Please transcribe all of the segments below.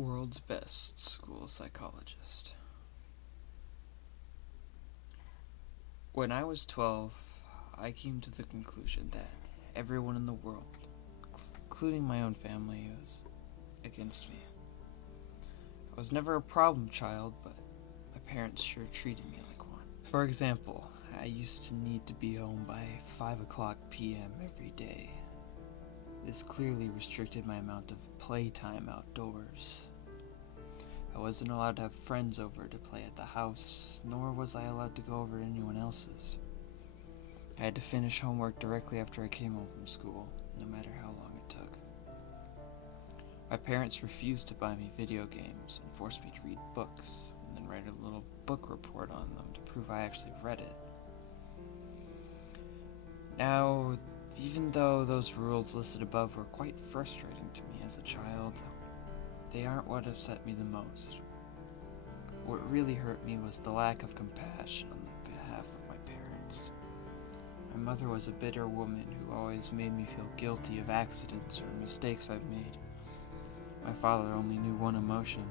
World's best school psychologist. When I was 12, I came to the conclusion that everyone in the world, including my own family, was against me. I was never a problem child, but my parents sure treated me like one. For example, I used to need to be home by 5 p.m. every day. This clearly restricted my amount of playtime outdoors. I wasn't allowed to have friends over to play at the house, nor was I allowed to go over to anyone else's. I had to finish homework directly after I came home from school, no matter how long it took. My parents refused to buy me video games and forced me to read books, and then write a little book report on them to prove I actually read it. Now, even though those rules listed above were quite frustrating to me as a child, they aren't what upset me the most. What really hurt me was the lack of compassion on the behalf of my parents. My mother was a bitter woman who always made me feel guilty of accidents or mistakes I've made. My father only knew one emotion: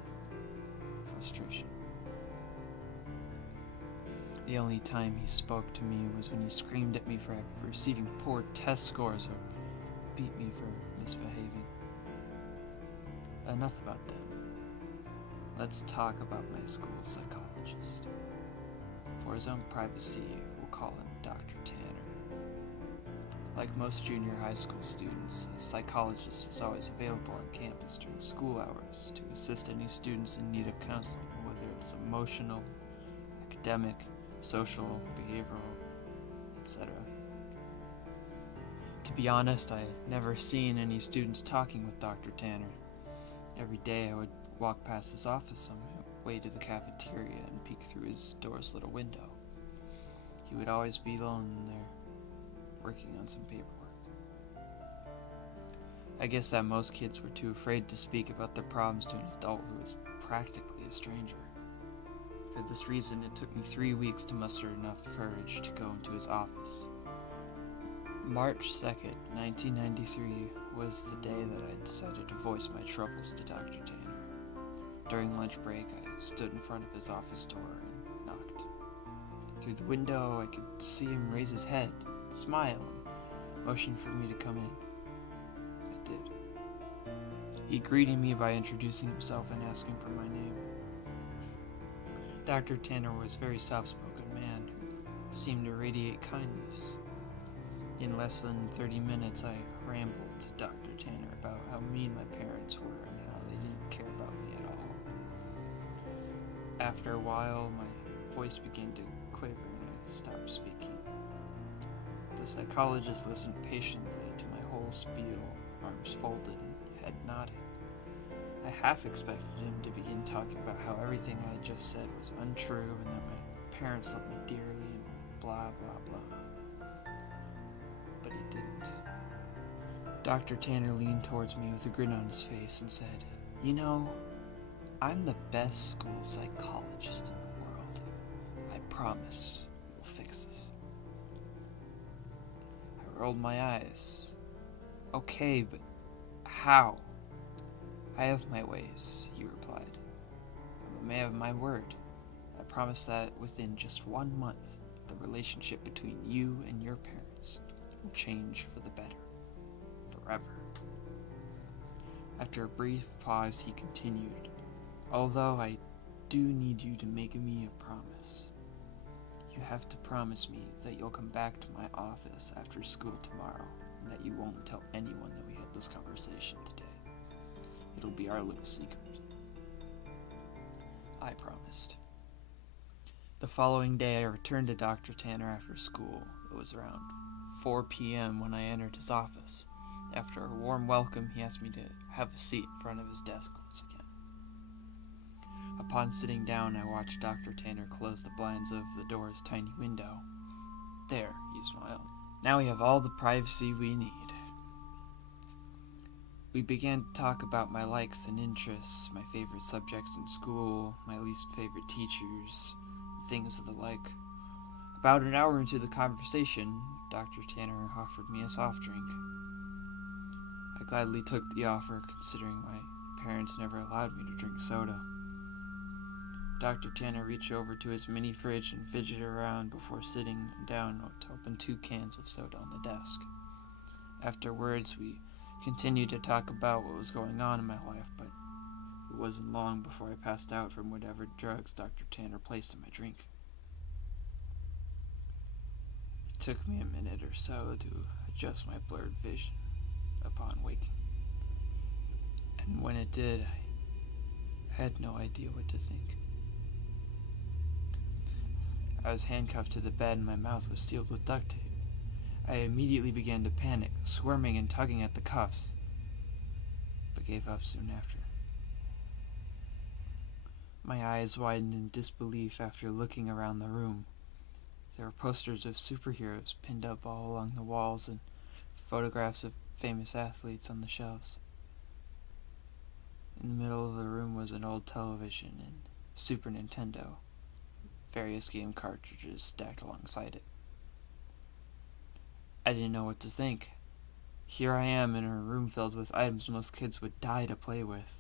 frustration. The only time he spoke to me was when he screamed at me for receiving poor test scores or beat me for misbehaving. Enough about them. Let's talk about my school psychologist. For his own privacy, we'll call him Dr. Tanner. Like most junior high school students, a psychologist is always available on campus during school hours to assist any students in need of counseling, whether it's emotional, academic, social, behavioral, etc. To be honest, I had never seen any students talking with Dr. Tanner. Every day I would walk past his office on my way to the cafeteria and peek through his door's little window. He would always be alone in there, working on some paperwork. I guess that most kids were too afraid to speak about their problems to an adult who was practically a stranger. For this reason, it took me 3 weeks to muster enough courage to go into his office. March 2nd, 1993 was the day that I decided to voice my troubles to Dr. Tanner. During lunch break, I stood in front of his office door and knocked. Through the window, I could see him raise his head, smile, and motion for me to come in. I did. He greeted me by introducing himself and asking for my name. Dr. Tanner was a very soft-spoken man who seemed to radiate kindness. In less than 30 minutes, I rambled to Dr. Tanner about how mean my parents were and how they didn't care about me at all. After a while, my voice began to quiver and I stopped speaking. The psychologist listened patiently to my whole spiel, arms folded and head nodding. I half expected him to begin talking about how everything I had just said was untrue and that my parents loved me dearly and blah blah blah. But he didn't. Dr. Tanner leaned towards me with a grin on his face and said, "You know, I'm the best school psychologist in the world. I promise we'll fix this." I rolled my eyes. "Okay, but how?" "I have my ways," he replied. "I'm a man of my word. I promise that within just 1 month, the relationship between you and your parents will change for the better. Forever." After a brief pause, he continued, "Although I do need you to make me a promise. You have to promise me that you'll come back to my office after school tomorrow, and that you won't tell anyone that we had this conversation today. It'll be our little secret." I promised. The following day, I returned to Dr. Tanner after school. It was around 4 p.m. when I entered his office. After a warm welcome, he asked me to have a seat in front of his desk once again. Upon sitting down, I watched Dr. Tanner close the blinds of the door's tiny window. "There," he smiled. "Now we have all the privacy we need." We began to talk about my likes and interests, my favorite subjects in school, my least favorite teachers, things of the like. About an hour into the conversation, Dr. Tanner offered me a soft drink. I gladly took the offer, considering my parents never allowed me to drink soda. Dr. Tanner reached over to his mini fridge and fidgeted around before sitting down to open 2 cans of soda on the desk. Afterwards, we continued to talk about what was going on in my life, but it wasn't long before I passed out from whatever drugs Dr. Tanner placed in my drink. It took me a minute or so to adjust my blurred vision upon waking. And when it did, I had no idea what to think. I was handcuffed to the bed and my mouth was sealed with duct tape. I immediately began to panic, squirming and tugging at the cuffs, but gave up soon after. My eyes widened in disbelief after looking around the room. There were posters of superheroes pinned up all along the walls and photographs of famous athletes on the shelves. In the middle of the room was an old television and Super Nintendo, various game cartridges stacked alongside it. I didn't know what to think. Here I am in a room filled with items most kids would die to play with.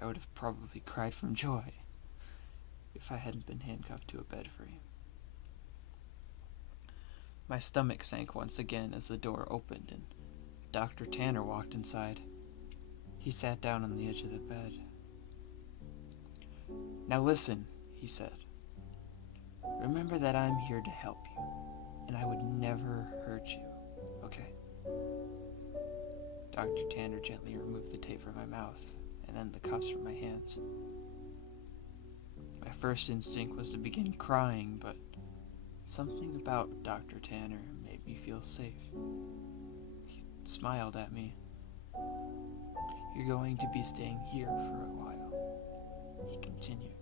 I would have probably cried from joy if I hadn't been handcuffed to a bed frame. My stomach sank once again as the door opened and Dr. Tanner walked inside. He sat down on the edge of the bed. "Now listen," he said. "Remember that I'm here to help you, and I would never hurt you, okay?" Dr. Tanner gently removed the tape from my mouth, and then the cuffs from my hands. My first instinct was to begin crying, but something about Dr. Tanner made me feel safe. He smiled at me. "You're going to be staying here for a while," he continued.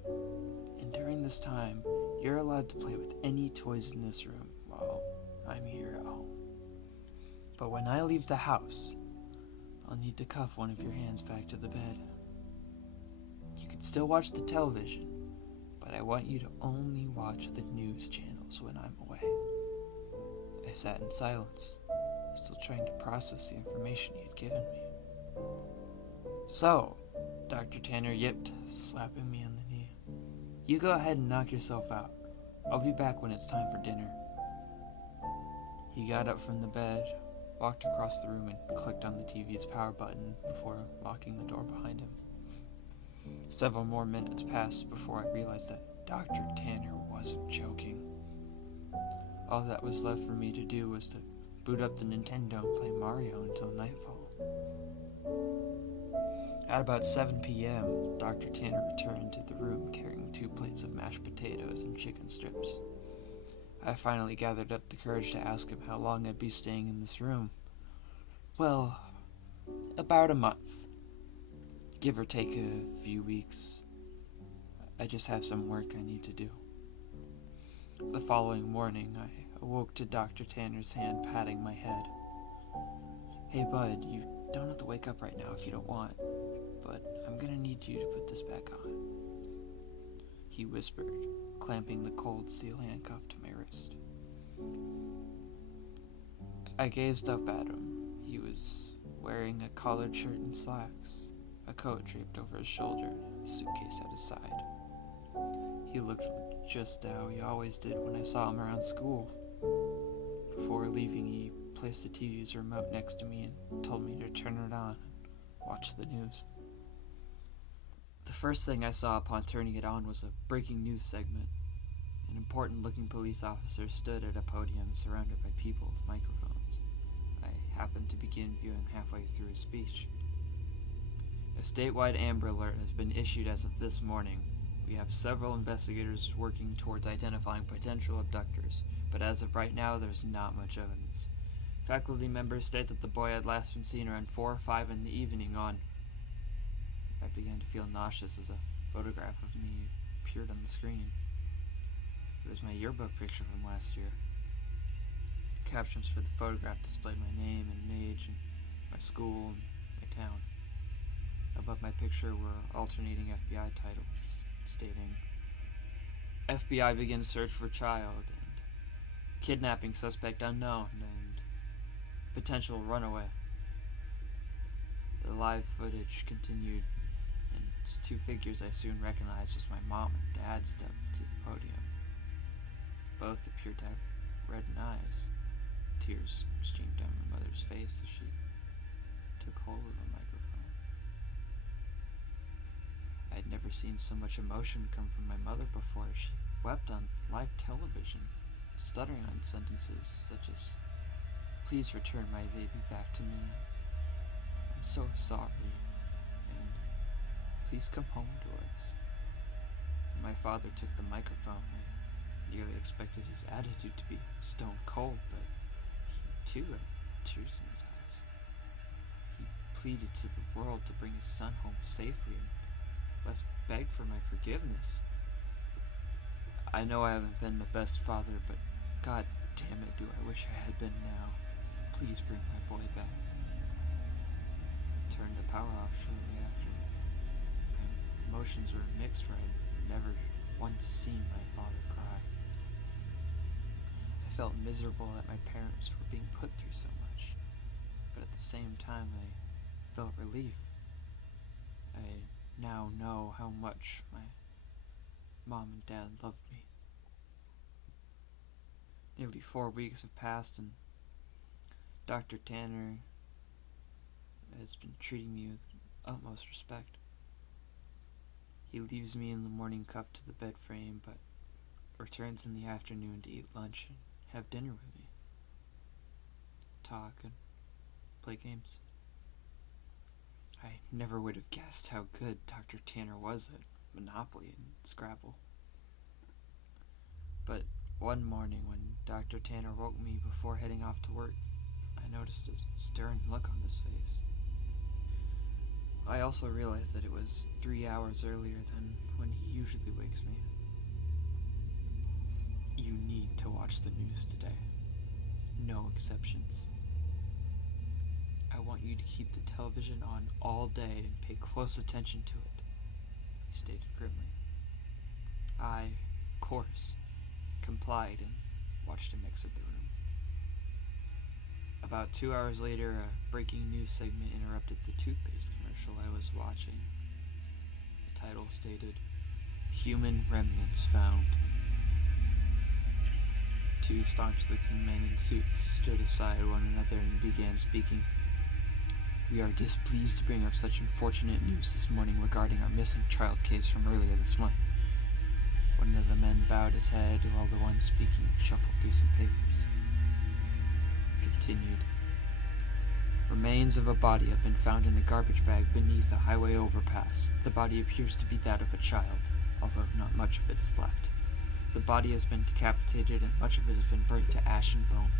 "And during this time, you're allowed to play with any toys in this room while I'm here at home. But when I leave the house, I'll need to cuff one of your hands back to the bed. You can still watch the television, but I want you to only watch the news channels when I'm away." I sat in silence, still trying to process the information he had given me. "So," Dr. Tanner yipped, slapping me on the knee, "you go ahead and knock yourself out. I'll be back when it's time for dinner." He got up from the bed, walked across the room, and clicked on the TV's power button before locking the door behind him. Several more minutes passed before I realized that Dr. Tanner wasn't joking. All that was left for me to do was to boot up the Nintendo and play Mario until nightfall. At about 7 p.m., Dr. Tanner returned to the room carrying 2 plates of mashed potatoes and chicken strips. I finally gathered up the courage to ask him how long I'd be staying in this room. "Well, about a month. Give or take a few weeks. I just have some work I need to do." The following morning, I awoke to Dr. Tanner's hand patting my head. "Hey bud, you don't have to wake up right now if you don't want, but I'm gonna need you to put this back on," he whispered, clamping the cold steel handcuff to my wrist. I gazed up at him. He was wearing a collared shirt and slacks, a coat draped over his shoulder, and a suitcase at his side. He looked just how he always did when I saw him around school. Before leaving, he placed the TV's remote next to me and told me to turn it on and watch the news. The first thing I saw upon turning it on was a breaking news segment. An important-looking police officer stood at a podium surrounded by people with microphones. I happened to begin viewing halfway through his speech. "A statewide Amber Alert has been issued as of this morning. We have several investigators working towards identifying potential abductors, but as of right now, there's not much evidence. Faculty members state that the boy had last been seen around 4 or 5 in the evening on..." I began to feel nauseous as a photograph of me appeared on the screen. It was my yearbook picture from last year. Captions for the photograph displayed my name and age and my school and my town. Above my picture were alternating FBI titles stating, "FBI begins search for child," and "Kidnapping suspect unknown," and "Potential runaway." The live footage continued two figures I soon recognized as my mom and dad stepped to the podium. Both appeared to have reddened eyes. Tears streamed down my mother's face as she took hold of the microphone. I had never seen so much emotion come from my mother before. She wept on live television, stuttering on sentences such as, "Please return my baby back to me. I'm so sorry. And please come home to us." When my father took the microphone, I nearly expected his attitude to be stone cold, but he too had tears in his eyes. He pleaded to the world to bring his son home safely and thus begged for my forgiveness. I know I haven't been the best father, but god damn it, do I wish I had been now. Please bring my boy back. I turned the power off shortly after. My emotions were mixed, for I had never once seen my father cry. I felt miserable that my parents were being put through so much, but at the same time I felt relief. I now know how much my mom and dad loved me. Nearly 4 weeks have passed, and Dr. Tanner has been treating me with utmost respect. He leaves me in the morning cuffed to the bed frame, but returns in the afternoon to eat lunch and have dinner with me, talk, and play games. I never would have guessed how good Dr. Tanner was at Monopoly and Scrabble. But one morning when Dr. Tanner woke me before heading off to work, I noticed a stern look on his face. I also realized that it was 3 hours earlier than when he usually wakes me. "You need to watch the news today. No exceptions. I want you to keep the television on all day and pay close attention to it," he stated grimly. I, of course, complied and watched him exit the room. About 2 hours later, a breaking news segment interrupted the toothpaste commercial I was watching. The title stated, "Human Remnants Found." Two staunch-looking men in suits stood aside one another and began speaking. "We are displeased to bring up such unfortunate news this morning regarding our missing child case from earlier this month." One of the men bowed his head while the one speaking shuffled through some papers. He continued, "Remains of a body have been found in a garbage bag beneath a highway overpass. The body appears to be that of a child, although not much of it is left. The body has been decapitated and much of it has been burnt to ash and bone."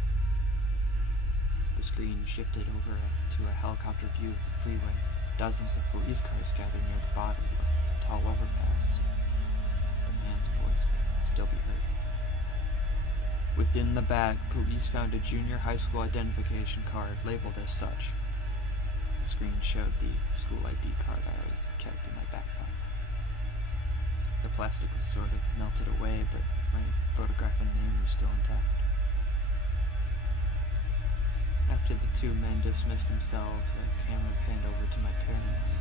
The screen shifted over to a helicopter view of the freeway. Dozens of police cars gathered near the bottom of a tall overpass. The man's voice could still be heard. "Within the bag, police found a junior high school identification card labeled as such." The screen showed the school ID card I always kept in my back pocket. The plastic was sort of melted away, but my photograph and name were still intact. After the two men dismissed themselves, the camera panned over to my parents.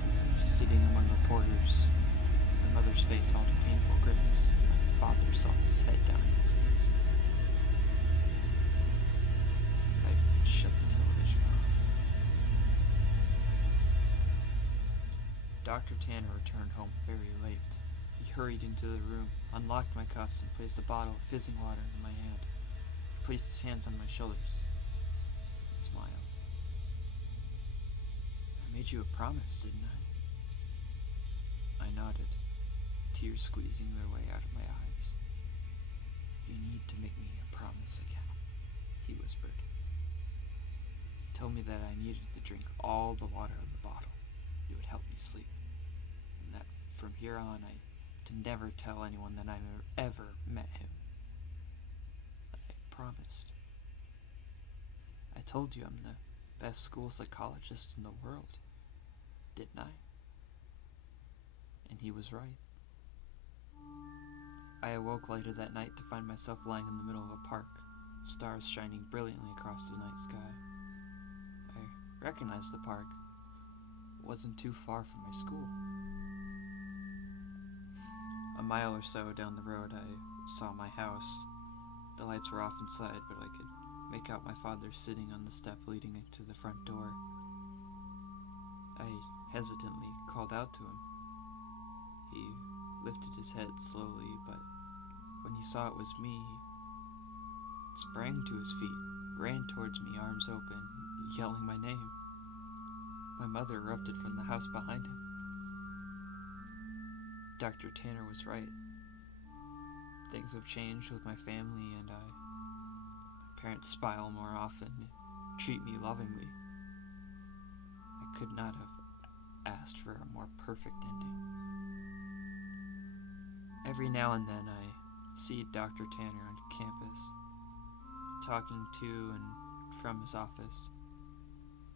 They were sitting among reporters. My mother's face held a painful grimace. My father socked his head down on his knees. I shut the television off. Dr. Tanner returned home very late. He hurried into the room, unlocked my cuffs, and placed a bottle of fizzing water into my hand. He placed his hands on my shoulders and smiled. "I made you a promise, didn't I?" I nodded, tears squeezing their way out of my eyes. "You need to make me a promise again," he whispered. He told me that I needed to drink all the water in the bottle. It would help me sleep. And that from here on I to never tell anyone that I ever met him. I promised. I told you I'm the best school psychologist in the world, didn't I? And he was right. I awoke later that night to find myself lying in the middle of a park, stars shining brilliantly across the night sky. I recognized the park. wasn't too far from my school. A mile or so down the road, I saw my house. The lights were off inside, but I could make out my father sitting on the step leading to the front door. I hesitantly called out to him. He lifted his head slowly, but when he saw it was me, he sprang to his feet, ran towards me, arms open, yelling my name. My mother erupted from the house behind him. Dr. Tanner was right. Things have changed with my family, and my parents smile more often, treat me lovingly. I could not have asked for a more perfect ending. Every now and then I see Dr. Tanner on campus, talking to and from his office.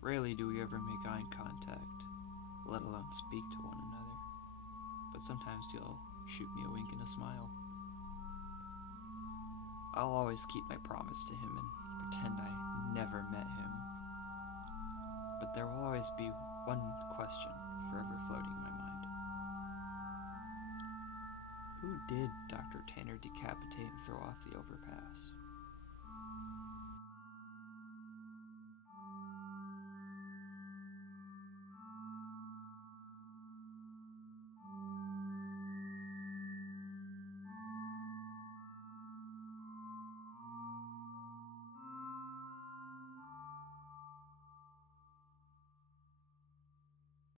Rarely do we ever make eye contact, let alone speak to one another, but sometimes he'll shoot me a wink and a smile. I'll always keep my promise to him and pretend I never met him, but there will always be one question forever floating in my mind. Who did Dr. Tanner decapitate and throw off the overpass?